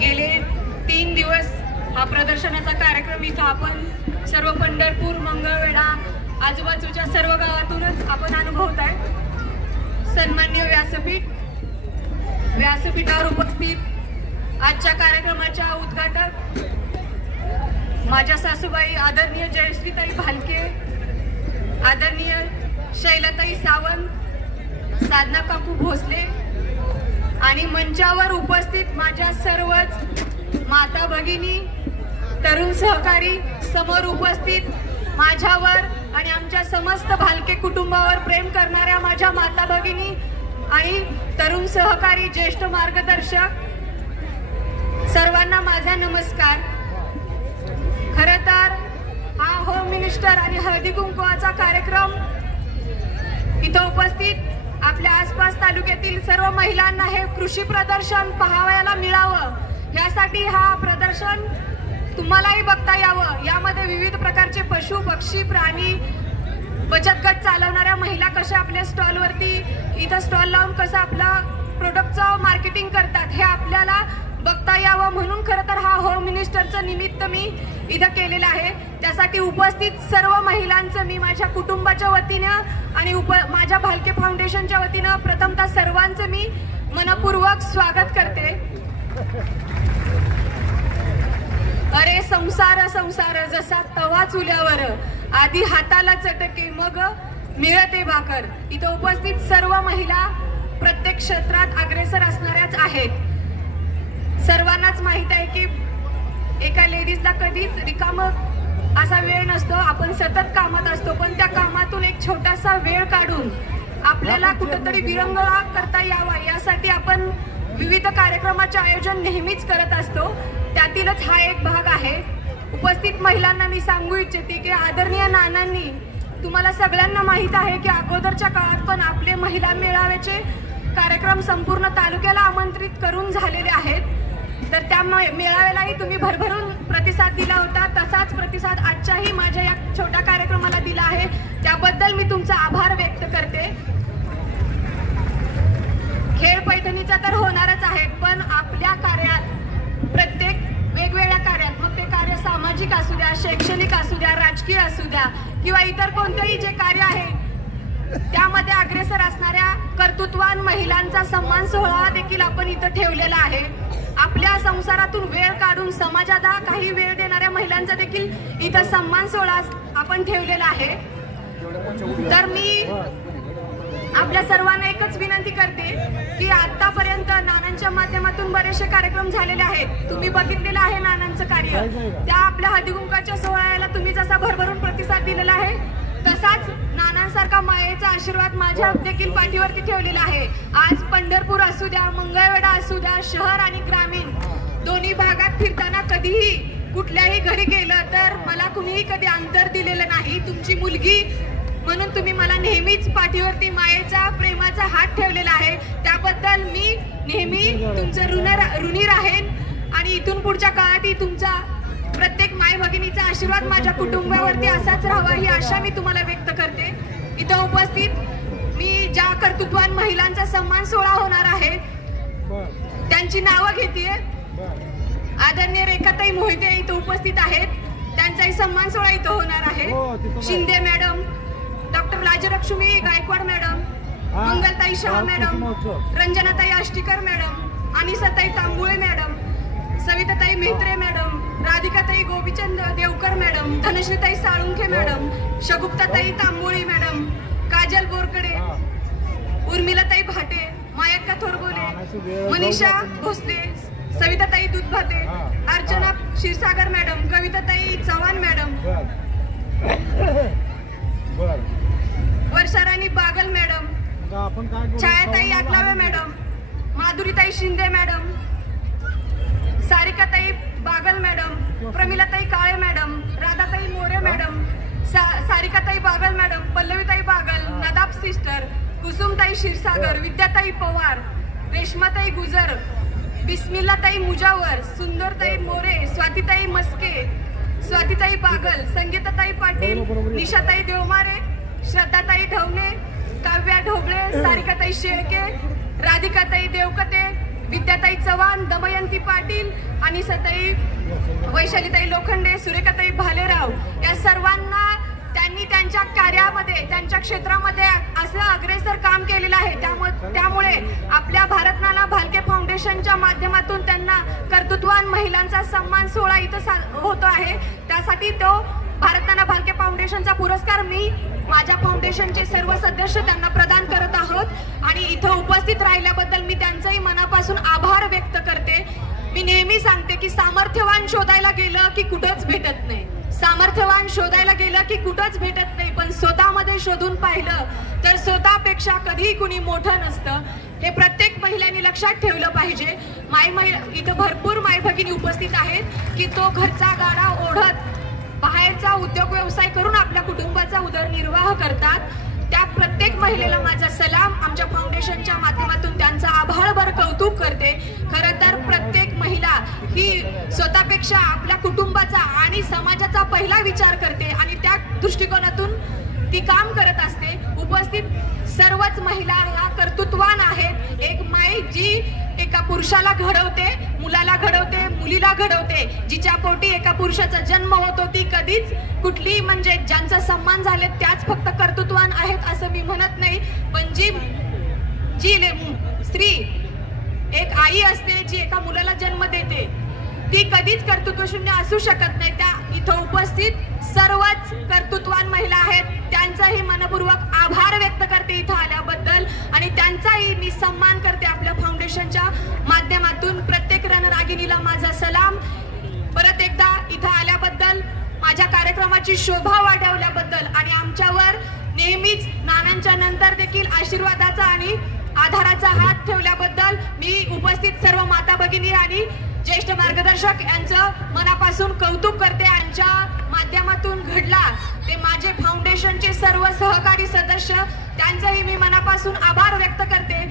गेले 3 दिवस हा प्रदर्शनाचा कार्यक्रम इथं आपण सर्व पंढरपूर, मंगळवेढा, आजूबाजूच्या सर्व गावातूनच आपण अनुभवत आहे। सन्माननीय व्यासपीठावर उपस्थित आजच्या कार्यक्रमाच्या उद्घाटक माझ्या सासूबाई आदरणीय जयश्रीताई भालके, आदरणीय शैलताई सावंत, साधना काकू भोसले आणि मंचावर उपस्थित माझ्या सर्वच माता भगिनी, तरुण सहकारी, समोर उपस्थित माझ्यावर आणि आमच्या समस्त भालके कुटुंबावर प्रेम करणाऱ्या माझ्या माता भगिनी आणि तरुण सहकारी, ज्येष्ठ मार्गदर्शक सर्वांना माझा नमस्कार। खरं तर हा होम मिनिस्टर आणि हळदी कुंकवाचा कार्यक्रम इथं उपस्थित आपल्या आसपास तालुक्यातील सर्व महिलांना हे कृषी प्रदर्शन पाहावयाला मिळावं, यासाठी हा प्रदर्शन तुम्हालाही बघता यावं। यामध्ये विविध प्रकारचे पशु, पक्षी, प्राणी, बचत गट चालवणाऱ्या महिला कशा आपल्या स्टॉलवरती इथं स्टॉल लावून कसं आपला प्रोडक्टचं मार्केटिंग करतात हे आपल्याला बघता यावं, म्हणून खरं तर हा होम मिनिस्टरचं निमित्त मी इथं केलेलं आहे। त्यासाठी उपस्थित सर्व महिलांचं मी माझ्या कुटुंबाच्या वतीनं आणि माझ्या भालके फाउंडेशनच्या वतीनं प्रथमतः सर्वांचं मी मनपूर्वक स्वागत करते। अरे संसार संसार जसा तवा चुल्यावर, आधी हाताला चटके मग मिळते भाकर। इथं उपस्थित सर्व महिला प्रत्येक क्षेत्रात अग्रेसर असणाऱ्याच आहेत। सर्वांनाच माहित आहे की एका लेडीजला कधीच रिकाम असा वेळ नसतो, आपण सतत कामात असतो, पण त्या कामातून एक छोटासा वेळ काढून आपल्याला कुठेतरी विरंगुळा करता यावा यासाठी आपण विविध कार्यक्रमाचे आयोजन नेहमीच करत असतो। त्यातीलच हा एक भाग आहे। उपस्थित महिलांना मी सांगू इच्छिते की आदरणीय नानांनी, तुम्हाला सगळ्यांना माहित आहे की अगोदरच्या काळात पण आपले महिला मेळाव्याचे कार्यक्रम संपूर्ण तालुक्याला आमंत्रित करून झालेले आहेत, तर त्या मेळाव्यालाही तुम्ही भरभरून प्रतिसाद दिला होता। तसाच प्रतिसाद आजच्याही माझ्या या छोट्या कार्यक्रमाला दिला आहे, त्याबद्दल मी तुमचा आभार व्यक्त करते। खेळ पैठणीचा तर होणारच आहे, पण आपल्या कार्यात प्रत्येक वेगवेगळ्या कार्यात, मग ते कार्य सामाजिक असू द्या, शैक्षणिक असू द्या, राजकीय असू द्या किंवा इतर कोणतेही जे कार्य आहे त्यामध्ये अग्रेसर असणाऱ्या कर्तृत्ववान महिलांचा सन्मान सोहळा देखील आपण इथं ठेवलेला आहे। आपल्या संसारातून वेळ काढून समाजाला काही वेळ देणाऱ्या महिलांचा देखील इथं सन्मान सोहळा आपण ठेवलेला आहे। तर मी आपल्या सर्वांना एकच विनंती करते की आतापर्यंत नानांच्या माध्यमातून बरेचसे कार्यक्रम झालेले आहेत, तुम्ही बघितलेलं आहे नानांचं कार्य। त्या आपल्या हळदीकुंकवाच्या सोहळ्याला तुम्ही जसा भरभरून प्रतिसाद दिलेला आहे, तसाच नानांसारखा मायेचा आशीर्वाद माझ्या देखील पाठीवरती ठेवलेला आहे। आज पंढरपूर असू द्या, मंगळवेढा असू द्या, शहर आणि ग्रामीण दोन्ही भागात फिरताना कधीही कुठल्याही घरी गेलं तर मला कुणीही कधी अंतर दिलेलं नाही। तुमची मुलगी म्हणून तुम्ही मला नेहमीच पाठीवरती मायेचा, प्रेमाचा हात ठेवलेला आहे, त्याबद्दल मी नेहमी तुमचं ऋणी राहीन आणि इथून पुढच्या काळातही तुमचा प्रत्येक माय भगिनीचा आशीर्वाद माझ्या कुटुंबावरती असाच राहावा ही आशा मी तुम्हाला व्यक्त करते। इथं उपस्थित मी ज्या कर्तृत्ववान महिलांचा सन्मान सोहळा होणार आहे त्यांची नावं घेतेय। आदरणीय रेखाताई मोहिते इथं उपस्थित आहेत, त्यांचाही सन्मान सोहळा इथं होणार आहे। Shinde madam, doctor Rajlakshmi Gaikwad madam, Mangaltai Shah madam, Ranjanatai Ashtikar madam, Anisatai Tambule madam, Savitatai Mehtre madam, Radhikatai Gopichand Devkar madam, Dhanashreetai Salunkhe madam, Shaguptatai Tamboli madam, Kajal Borkade, Urmilatai Bhate, Mayakka Thorbole, Manisha Bhosale, Savitatai Dudhbhate, Archana Kshirsagar madam, Kavitatai Chavan madam, Varsharani Bagal madam, Chhayatai Atlawe madam, Madhuritai Shinde madam, Sarikatai Bagal madam, Pramilatai Kale madam, Radhatai More madam, Sarikatai Bagal madam, पल्लवीताई Bagal, नदाब सिस्टर, कुसुमताई क्षीरसागर, विद्याताई पवार, रेश्माताई गुजर, बिस्मिल्लाताई मुजावर, सुंदरताई मोरे, स्वातीताई मस्के, स्वातीताई बागल, संगीताताई पाटील, निशाताई देवमारे, श्रद्धाताई ढवणे, काव्या ढोबळे, सारिकाताई शेळके, राधिकाताई देवकते, विद्याताई चव्हाण, दमयंती पाटील आणि सताई वैशालीताई लोखंडे, सुरेखाताई भालेराव या सर्वांना त्यांनी त्यांच्या कार्यामध्ये त्यांच्या क्षेत्रामध्ये असं अग्रेसर काम केलेलं आहे। त्यामुळे आपल्या भारतनाना भालके फाउंडेशनच्या माध्यमातून त्यांना कर्तृत्ववान महिलांचा सन्मान सोहळा इथं होतो आहे। त्यासाठी तो भारतनाना भालके फाउंडेशनचा पुरस्कार मी माझ्या फाउंडेशनचे सर्व सदस्य त्यांना प्रदान करत आहोत आणि इथं उपस्थित राहिल्याबद्दल मी त्यांचंही मनापासून आभार व्यक्त करते। मी नेहमी सांगते की सामर्थ्यवान शोधायला गेलं की कुठंच भेटत नाही, सामर्थ्यवान शोधायला गेलं की कुठंच भेटत नाही, पण स्वतःमध्ये शोधून पाहिलं तर स्वतःपेक्षा कधीही कुणी मोठं नसतं। हे प्रत्येक महिलांनी लक्षात ठेवलं पाहिजे। इथं भरपूर माय भगिनी उपस्थित आहेत की तो घरचा गाडा ओढत बाहेरचा उद्योग व्यवसाय करून आपल्या कुटुंबाचा उदरनिर्वाह करतात। त्या प्रत्येक महिलेला माझा सलाम, आमच्या फाउंडेशनच्या माध्यमातून त्यांचा आभारभर कौतुक करते। खरं तर प्रत्येक महिला ही स्वतःपेक्षा आपल्या कुटुंबाचा आणि समाजाचा पहिला विचार करते आणि त्या दृष्टिकोनातून ती काम करत असते। उपस्थित सर्वच महिला ह्या कर्तृत्ववान आहेत। एक माई जी एका पुरुषाला घडवते, मुलाला घडवते, मुलीला घडवते, जिच्या पोटी एका पुरुषाचा जन्म होतो ती कधीच कुठली म्हणजे ज्यांचा सन्मान झाले त्याच फक्त कर्तृत्ववान आहेत असं मी म्हणत नाही, पण जी स्त्री एक आई असते जी एका मुलाला जन्म देते ती कधीच कर्तृत्वशून्य असू शकत नाही। त्या इथं उपस्थित सर्वच कर्तृत्ववान महिला आहेत, त्यांचाही मनपूर्वक आभार व्यक्त करते इथं आल्याबद्दल आणि त्यांचाही मी सन्मान करते आपल्या फाउंडेशनच्या माध्यमातून। प्रत्येक रणरागिणीला माझा सलाम। परत एकदा इथं आल्याबद्दल, माझ्या कार्यक्रमाची शोभा वाढवल्याबद्दल आणि आमच्यावर नेहमीच नानांच्या नंतर देखील आशीर्वादाचा आणि आधाराचा हात ठेवल्याबद्दल मी उपस्थित सर्व माता भगिनी आणि ज्येष्ठ मार्गदर्शक यांचं मनापासून कौतुक करते। यांच्या माध्यमातून घडला ते माझे फाउंडेशनचे सर्व सहकारी सदस्य, त्यांचंही मी मनापासून आभार व्यक्त करते।